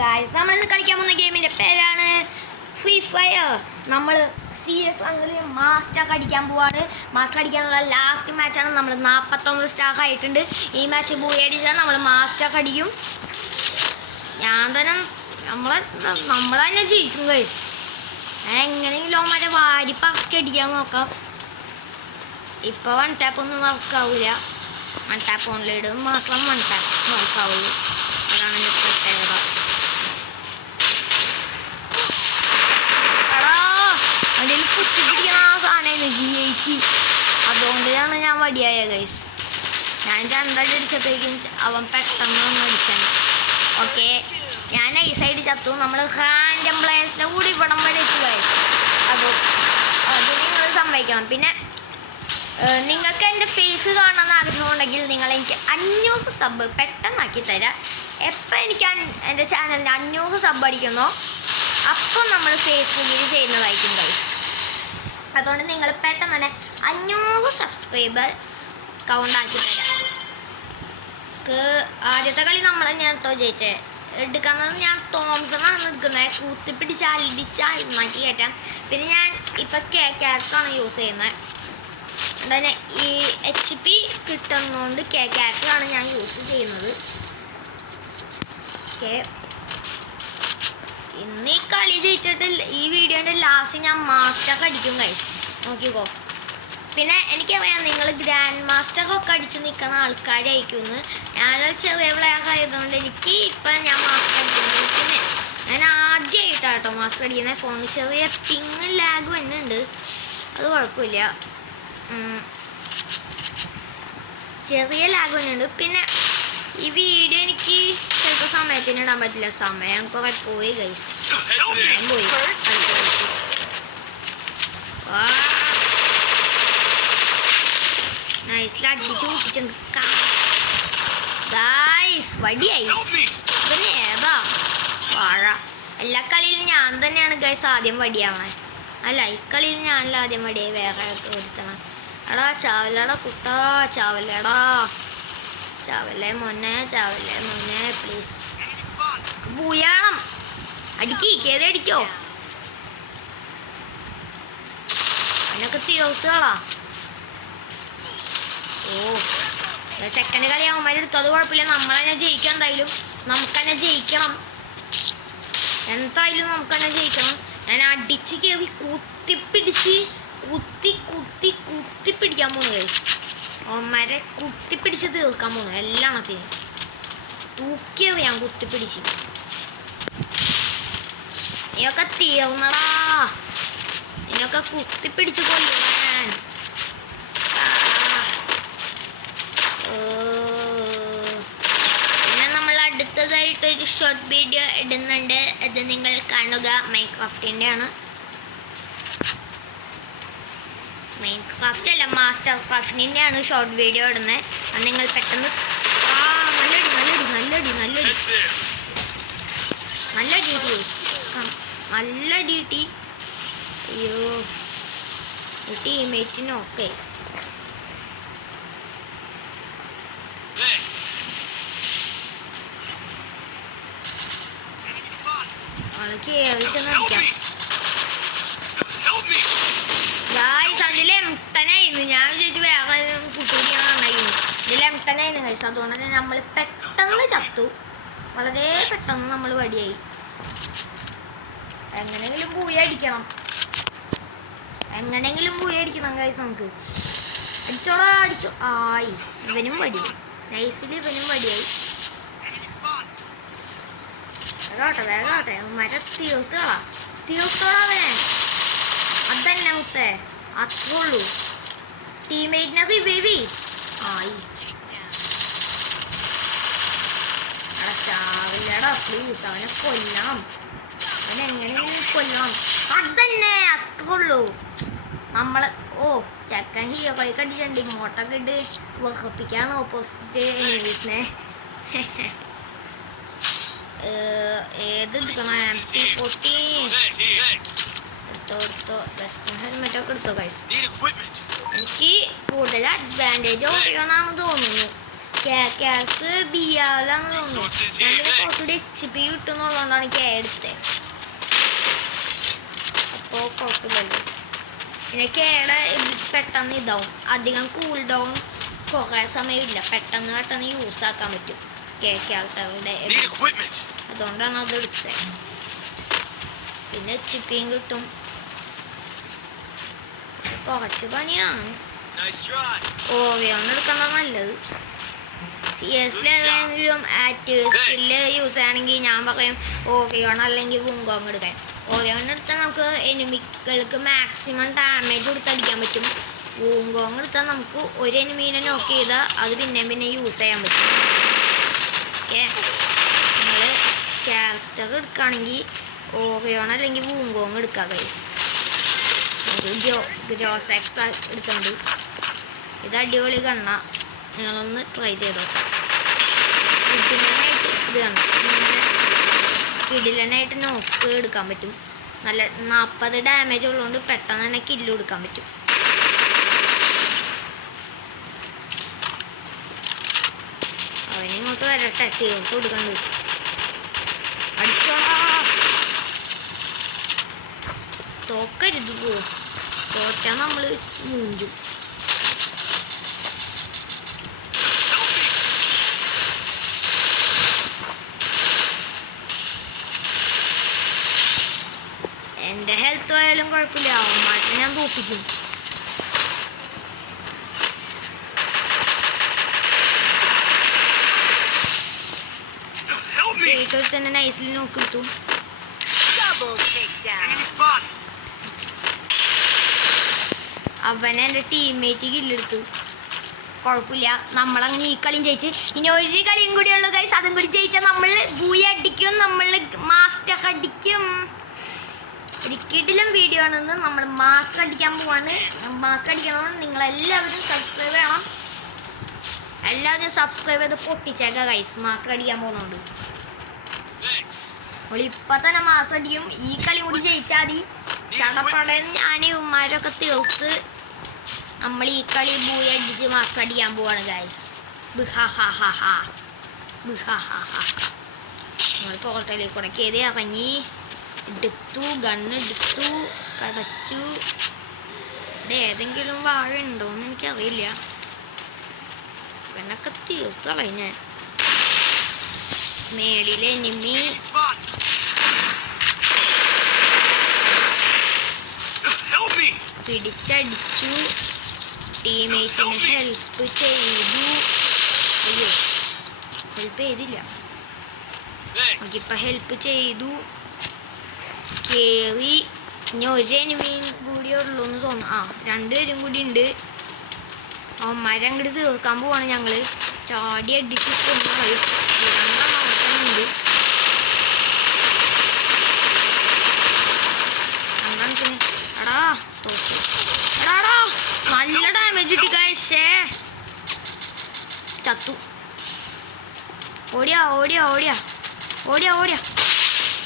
Guys നമ്മളിന്ന് കളിക്കാൻ പോകുന്ന ഗെയിമിൻ്റെ പേരാണ് ഫ്രീ ഫയർ. നമ്മൾ CS റാങ്കിൽ മാസ്റ്റർ അടിക്കാൻ പോവാണ്. മാസ്റ്റർ അടിക്കാനുള്ള ലാസ്റ്റ് മാച്ചാണ്. നമ്മൾ 49 സ്റ്റാർ ആയിട്ടുണ്ട്. ഈ മാച്ച് പോയി അടിച്ചാൽ നമ്മൾ മാസ്റ്റർ അടിക്കും. ഞാൻ തന്നെ നമ്മൾ തന്നെ ജയിക്കും ഗൈസ്. ഞാൻ എങ്ങനെയെങ്കിലും മറ്റേ വാരിപ്പറക്കി അടിക്കാൻ നോക്കാം. ഇപ്പോൾ 1 ടാപ്പ് ഒന്നും വർക്കാവില്ല. 1 ടാപ്പ് ഓൺലി ഇടും മാത്രം 1 ടാപ്പ് വർക്കാവുള്ളൂ. അതാണ് എൻ്റെ പ്രത്യേകത. അതിൽ കുത്തിപ്പിടിക്കുന്ന ആ സാധനമായിരുന്നു G8. അതുകൊണ്ടാണ് ഞാൻ വടിയായ ഗൈസ്. ഞാൻ 2 അടി അടിച്ചപ്പോഴേക്കും അവൻ പെട്ടെന്ന് ഒന്ന് അടിച്ചാണ്. ഓക്കെ, ഞാൻ ഈ സൈഡ് ചത്തു. നമ്മൾ റാൻഡം പ്ലേയേഴ്സിൻ്റെ കൂടി ഇവിടം വരെ എത്തി ഗൈസ്. അത് നിങ്ങൾ സമ്മതിക്കണം. പിന്നെ നിങ്ങൾക്ക് എൻ്റെ ഫേസ് കാണാൻ ആഗ്രഹമുണ്ടെങ്കിൽ നിങ്ങൾ എനിക്ക് 500 സബ് പെട്ടെന്നാക്കി തരാം. എപ്പോൾ എനിക്ക് എൻ്റെ ചാനലിന് 500 സബ് അടിക്കുന്നോ അപ്പോൾ നമ്മൾ ഫേസ്ബുക്കിൽ ചെയ്യുന്നതായിരിക്കും ഗൈസ്. അതുകൊണ്ട് നിങ്ങൾ പെട്ടെന്ന് തന്നെ 500 സബ്സ്ക്രൈബേഴ്സ് കൗണ്ടാക്കി തരാം. ആദ്യത്തെ കളി നമ്മൾ തന്നെയാണ് കേട്ടോ ജയിച്ചത്. എടുക്കുന്നത് ഞാൻ തോംസണാണ് എടുക്കുന്നത്. കൂത്തിപ്പിടിച്ച് അടിച്ചാക്കി കയറ്റാം. പിന്നെ ഞാൻ ഇപ്പം ക്യാരക്ടറാണ് യൂസ് ചെയ്യുന്നത്. അതുതന്നെ ഈ HP കിട്ടുന്നതുകൊണ്ട് ക്യാരക്ടറാണ് ഞാൻ യൂസ് ചെയ്യുന്നത്. ഓക്കെ, ഇന്ന് ഈ കളി ജയിച്ചിട്ട് ഈ വീഡിയോൻ്റെ ലാസ്റ്റ് ഞാൻ മാസ്റ്റർ അടിക്കും ഗൈസ്. നോക്കിക്കോ. പിന്നെ എനിക്കറിയാം നിങ്ങൾ ഗ്രാൻഡ് മാസ്റ്റർ ഒക്കെ അടിച്ച് നിൽക്കുന്ന ആൾക്കാരായിരിക്കുമെന്ന്. ഞാനൊരു ചെറിയ പ്ലെയർ ആയതുകൊണ്ട് എനിക്ക് ഇപ്പം ഞാൻ മാസ്റ്റർ അടിക്കുന്നത്. പിന്നെ ഞാൻ ആദ്യമായിട്ടാട്ടോ മാസ്റ്റർ അടിക്കുന്നത്. ഫോണിൽ ചെറിയ പിങ് ലാഗ് വരുന്നുണ്ട്, അത് കുഴപ്പമില്ല. ചെറിയ ലാഗ് വരുന്നുണ്ട്. പിന്നെ ഈ വീഡിയോ എനിക്ക് ചിലപ്പോൾ സമയത്തിന് ഇടാൻ പറ്റില്ല. സമയം കുറെ പോയി ഗൈസ്. പോയി നൈസിൽ അടിച്ചു കൂട്ടിട്ടുണ്ട് ഗൈസ്. വടിയായി പിന്നെ ഏതാ വാഴ. എല്ലാ കളിയിലും ഞാൻ തന്നെയാണ് ഗൈസ് ആദ്യം വടിയാവണേ. അല്ല, ഈ കളിയിൽ ഞാനല്ല ആദ്യം വടിയായി, വേറെ ഒരുത്തണം. എടാ ചാവലടാ കുട്ടാ, ചാവലടാ, ചാവല്ലേ മോനെ, ചാവല്ലേ മോനെ പ്ലീസ്. പൂയാണം അടിക്കി കേറി അടിക്കോ. അതിനൊക്കെ തീർത്തുകളാ. ഓ, സെക്കൻഡ് കളി അവന്മാരെടുത്തു, അത് കുഴപ്പമില്ല. നമ്മളെന്നെ ജയിക്കാം. എന്തായാലും നമുക്ക് തന്നെ ജയിക്കണം. എന്തായാലും നമുക്ക് തന്നെ ജയിക്കണം. ഞാൻ അടിച്ച് കയറി കുത്തിപ്പിടിച്ച് കുത്തിപ്പിടിക്കാൻ പോണു ഗൈസ്. അവന്മാരെ കുത്തിപ്പിടിച്ച് തീർക്കാൻ പോണു. എല്ലാത്തിനും തൂക്കിയത് ഞാൻ കുത്തിപ്പിടിച്ച്. നീയൊക്കെ തീർന്നടാ. നിന്നൊക്കെ കുത്തിപ്പിടിച്ച് കൊല്ലാൻ. പിന്നെ നമ്മൾ അടുത്തതായിട്ട് ഒരു ഷോർട്ട് വീഡിയോ ഇടുന്നുണ്ട്. അത് നിങ്ങൾ കാണുക. മൈൻക്രാഫ്റ്റിൻ്റെ ആണ്. മൈൻക്രാഫ്റ്റ് അല്ല, മാസ്റ്റർ ക്രാഫ്റ്റിൻ്റെ ആണ് ഷോർട്ട് വീഡിയോ ഇടുന്നത്. അത് നിങ്ങൾ പെട്ടെന്ന് നല്ല ഡ്യൂട്ടി. അയ്യോ, ടീംമേറ്റ്സിനൊക്കെ അവൾക്ക് ഏറിച്ചെന്നടിക്കാം. അതിൽ എംട്ടനായിരുന്നു. ഞാൻ വിചാരിച്ചു വേറെ കുട്ടിയാണായിരുന്നു. ഇതിൽ എംട്ടനായിരുന്നു കഴിച്ചു. അതുകൊണ്ട് തന്നെ നമ്മൾ പെട്ടെന്ന് ചത്തു. വളരെ പെട്ടെന്ന് നമ്മൾ വടിയായി. എങ്ങനെയെങ്കിലും പൂയി അടിക്കണം കഴിച്ച് നമുക്ക്. അടിച്ചോളാ അടിച്ചോ. ആയി, ഇവനും വടിയായി. നൈസിൽ ഇവനും വടിയായി. വേഗാട്ടെ മര തീർത്തോളാവേ. അതന്നെ മുത്തേ, അത്രേ ഉള്ളൂ. ടീംമേറ്റിനെ റിവൈവ് ആയി. ചാവില്ലടാ പ്ലീസ്. അവനെ കൊല്ലണം. അവനെങ്ങനെയെങ്കിലും കൊല്ലണം. അതന്നെ, അത്രേ ഉള്ളൂ. നമ്മൾ ചെക്കൻ ഹീറോയി കടിച്ചിട്ടുണ്ട്. ഇങ്ങോട്ടൊക്കെ ഇട്ട് വഹപ്പിക്കാണ് ഓപ്പോസിറ്റ് എനിമീസിനെ. ഏത് എടുക്കണം? MP40 എടുത്തോ. ഹെൽമെറ്റൊക്കെ എടുത്തോ ഗൈസ്. എനിക്ക് കൂടുതൽ അഡ്വാൻറ്റേജ് ഓടിക്കണമെന്ന് തോന്നുന്നു. കേക്ക് ബിയാലാന്ന് തോന്നുന്നു. ഞങ്ങൾക്ക് കുറച്ചുകൂടി HP കിട്ടുന്നുള്ളതുകൊണ്ടാണ് എടുത്തത്. അപ്പോൾ കുഴപ്പമില്ലല്ലോ. പിന്നെ കേടെ പെട്ടെന്ന് ഇതാവും. അധികം കൂൾ ഡൗൺ കുറേ സമയമില്ല. പെട്ടെന്ന് യൂസ് ആക്കാൻ പറ്റും കേൾക്കാളുടെ. അതുകൊണ്ടാണ് അത് എടുത്തത്. പിന്നെ HP കിട്ടും. കുറച്ച് പണിയാണ്. ഓറിയോൺ എടുക്കുന്നത് നല്ലത്. CS ഏതെങ്കിലും ആക്റ്റീവ് സ്കില്ല് യൂസ് ചെയ്യണമെങ്കിൽ ഞാൻ പറയും ഓറിയോൺ അല്ലെങ്കിൽ വുങ്കോങ് എടുക്കാൻ. ഓറിയോൺ എടുത്താൽ നമുക്ക് എനിമികൾക്ക് മാക്സിമം ഡാമേജ് കൊടുത്തടിക്കാൻ പറ്റും. വുങ്കോങ് എടുത്താൽ നമുക്ക് ഒരു എനിമീനെ നോക്ക് ചെയ്താൽ അത് പിന്നെ യൂസ് ചെയ്യാൻ പറ്റും. ഓക്കെ, നിങ്ങൾ ക്യാരക്ടർ എടുക്കുകയാണെങ്കിൽ ഓറിയോൺ അല്ലെങ്കിൽ വുങ്കോങ് എടുക്കുക ഗൈസ്. ജോസെക്സ് എടുക്കുന്നുണ്ട്. ഇത് അടിപൊളി കണ്ണ, നിങ്ങളൊന്ന് ട്രൈ ചെയ്ത് നോക്കാം. കിടിലനായിട്ട് ഇത് കണ്ട ഇങ്ങനെ കിടിലനായിട്ട് നോക്ക് എടുക്കാൻ പറ്റും. നല്ല 40 ഡാമേജ് ഉള്ളതുകൊണ്ട് പെട്ടെന്ന് തന്നെ കില്ല് കൊടുക്കാൻ പറ്റും. അവനിങ്ങോട്ട് വരട്ടെ, തീർത്ത് കൊടുക്കണ്ട. അടിച്ചോടാ, തോക്കരുത്. തോറ്റാ നമ്മൾ മൂഞ്ചും. എൻ്റെ ഹെൽത്ത് ആയാലും കുഴപ്പമില്ല, അവന്മാരെ ഞാൻ തോപ്പിക്കും. തന്നെ നൈസിൽ നോക്കിയെടുത്തു. അവനെ എൻ്റെ ടീംമേറ്റ് കില്ലെടുത്തു. കുഴപ്പമില്ല, നമ്മളങ്ങനെ ഈ കളിയും ജയിച്ച്. ഇനി ഒരു കളിയും കൂടി ഉള്ളു ഗൈസ്. അതും കൂടി ജയിച്ചാൽ നമ്മൾ ബൂയി അടിക്കും, നമ്മൾ മാസ്റ്റർ അടിക്കും. ഒരിക്കലും വീഡിയോ ആണെന്ന് നമ്മൾ മാസ്റ്റർ അടിക്കാൻ പോവാണ്. മാസ്റ്റർ അടിക്കണമെന്ന് നിങ്ങളെല്ലാവരും സബ്സ്ക്രൈബ് ചെയ്യണം. എല്ലാവരും സബ്സ്ക്രൈബ് ചെയ്ത് പൊട്ടിച്ചേക്കാം ഗൈസ്. മാസ്റ്റർ അടിക്കാൻ പോകുന്നുണ്ട്. ഇപ്പം തന്നെ മാസ്റ്റർ അടിക്കും. ഈ കളി കൂടി ജയിച്ചാൽ മതി. ചടപ്പടൻ ഞാൻ ഉമ്മാരൊക്കെ തീർത്ത് നമ്മൾ ഈ കളി ബൂയി അടിച്ച് മാസ്റ്റർ അടിക്കാൻ പോവാണ് ഗൈസ്. നമ്മൾ പോർട്ടലിൽ കൂടെ കയറി ഇറങ്ങി എടുത്തു, ഗണ്ണെടുത്തു, കടച്ചു. ഇവിടെ ഏതെങ്കിലും വാഴ ഉണ്ടോയെന്ന് എനിക്കറിയില്ല. പിന്നൊക്കെ തീർത്തളയും ഞാൻ. മേളിലെ എനിമി പിടിച്ചടിച്ചു. ടീമേറ്റിന് ഹെൽപ്പ് ചെയ്തു. അയ്യോ, ഹെൽപ്പ് ചെയ്തില്ല. നമുക്കിപ്പോൾ ഹെൽപ്പ് ചെയ്തു. കേറി. ഇനി ഒരു എനിമീൻ കൂടി ഉള്ളൂ എന്ന് തോന്നുന്നു. 2 പേരും കൂടി ഉണ്ട്. അവന്മാരെ അങ്ങോട്ട് തീർക്കാൻ പോവാണ് ഞങ്ങൾ. ചാടി അടിച്ച് കൊണ്ടു കളയും. 2 ഉണ്ട്. എടാ തോറ്റു. എടാടാ നല്ല ഡാമേജ് കിട്ടി ഗൈസ്. ചത്തു. ഓടിയാ ഓടിയാ ഓടിയാ ഓടിയാ ഓടിയാ.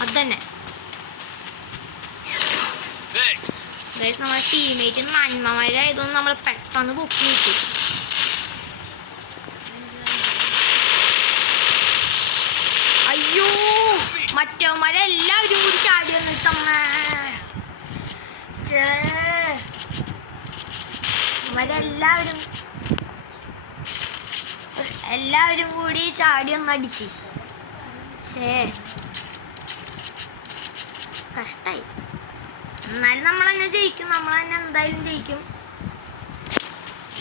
അത് തന്നെ ഗൈസ്. നമ്മളെ ടീമേറ്റ് നന്മമാരായതുകൊണ്ട് നമ്മൾ പെട്ടെന്ന് ബുക്ക് കിട്ടി. അയ്യോ, മറ്റവന്മാരെല്ലാവരും കൂടി ചാടി വന്നിട്ടമ്മ. എല്ലാവരും കൂടി ചാടി ഒന്നടിച്ച്. കഷ്ടായി. എന്നാലും നമ്മളെന്നെ ജയിക്കും. നമ്മളെന്നെ എന്തായാലും ജയിക്കും.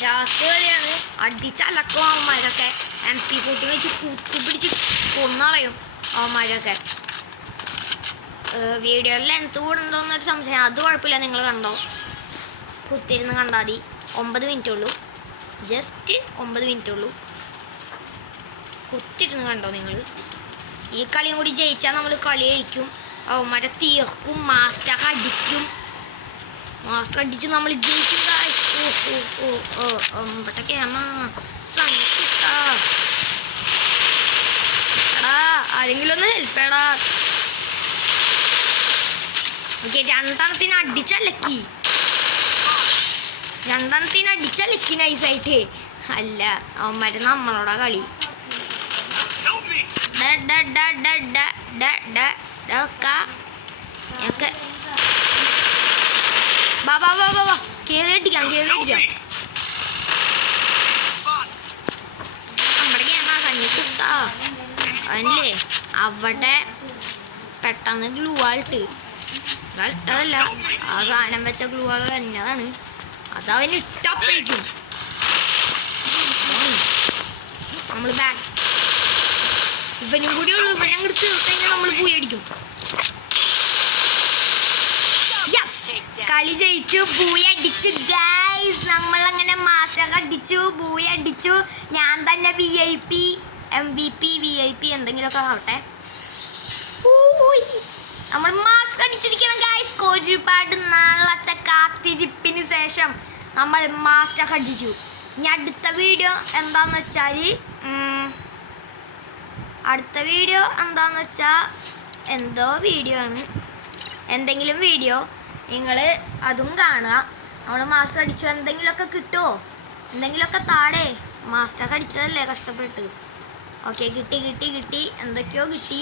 ലാസ്റ്റ് കളിയാണ്. അടിച്ചലക്കും അവന്മാരൊക്കെ. MP40 വെച്ച് കൂട്ടിപ്പിടിച്ച് കൊന്നളയും അവന്മാരൊക്കെ. വീഡിയോയിൽ ലെങ്ത്ത് കൂടുന്നുണ്ടോയെന്നൊരു സംശയം. അത് കുഴപ്പമില്ല, നിങ്ങൾ കണ്ടോ, കുത്തിരുന്ന് കണ്ടാൽ മതി. 9 മിനിറ്റ് ഉള്ളൂ. ജസ്റ്റ് 9 മിനിറ്റ് ഉള്ളൂ. കുത്തിരുന്ന് കണ്ടോ നിങ്ങൾ. ഈ കളിയും കൂടി ജയിച്ചാൽ നമ്മൾ കളി ജയിക്കും. അവന്മാരെ തീർക്കും. മാസ്റ്റർ അടിക്കും. മാസ്റ്റർ അടിച്ച് നമ്മൾ ജയിക്കും. എടാ ആരെങ്കിലും ഒന്ന് ഹെൽപ്പ് ചെയ്യടാ. ഓക്കെ, രണ്ടെണ്ണത്തിന് അടിച്ചലക്കി നൈസായിട്ട്. അല്ല അവന്മാര് നമ്മളോടാ കളി. കേറി അടിക്കാം. നമ്മുടെ കഞ്ഞി കുത്താ അവനല്ലേ അവിടെ പെട്ടെന്ന് ഗ്ലൂ ആൾട്ട് ഇട്ടതല്ല, ആ സാധനം വെച്ച ഗ്ലൂ ആൾ തന്നെയാണ്. അതവന് ഇട്ടപ്പോഴേക്കും നമ്മൾ ബാക്ക് ഇവനും കൂടി ഉള്ളു. ഇവനെ അങ്ങോട്ട് തീർത്തുകഴിഞ്ഞാൽ നമ്മൾ പോയി അടിക്കും. കളി ജയിച്ചു, പൂയി അടിച്ചു ഗൈസ്. നമ്മളങ്ങനെ മാസ്റ്റർ അടിച്ചു, പൂയി അടിച്ചു. ഞാൻ തന്നെ VIP MVP VIP എന്തെങ്കിലുമൊക്കെ ആവട്ടെ. നമ്മൾ മാസ്റ്റർ അടിച്ചിരിക്കണം ഗൈസ്. ഒരുപാട് നാളത്തെ കാത്തിരിപ്പിന് ശേഷം നമ്മൾ മാസ്റ്റർ അടിച്ചു. ഇനി അടുത്ത വീഡിയോ എന്താന്ന് വെച്ചാൽ എന്തോ വീഡിയോ ആണ്, എന്തെങ്കിലും വീഡിയോ നിങ്ങൾ അതും കാണുക. നമ്മൾ മാസ്റ്റർ അടിച്ചു, എന്തെങ്കിലുമൊക്കെ കിട്ടുമോ, എന്തെങ്കിലുമൊക്കെ താഴെ. മാസ്റ്റർ അടിച്ചതല്ലേ കഷ്ടപ്പെട്ട്. ഓക്കെ, കിട്ടി എന്തൊക്കെയോ കിട്ടി.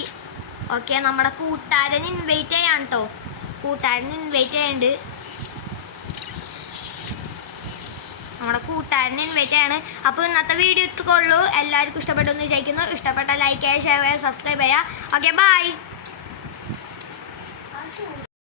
ഓക്കെ, നമ്മുടെ കൂട്ടുകാരൻ ഇൻവൈറ്റ് ചെയ്യാൻ കേട്ടോ. നമ്മുടെ കൂട്ടുകാരനെ ഇൻവൈറ്റ് ചെയ്യാണ്. അപ്പോൾ ഇന്നത്തെ വീഡിയോ ഇത്രയുള്ളൂ. എല്ലാവർക്കും ഇഷ്ടപ്പെട്ടു എന്ന് വിചാരിക്കുന്നു. ഇഷ്ടപ്പെട്ട ലൈക്ക് ചെയ്യുക, ഷെയർ ചെയ്യുക, സബ്സ്ക്രൈബ് ചെയ്യുക. Okay, by.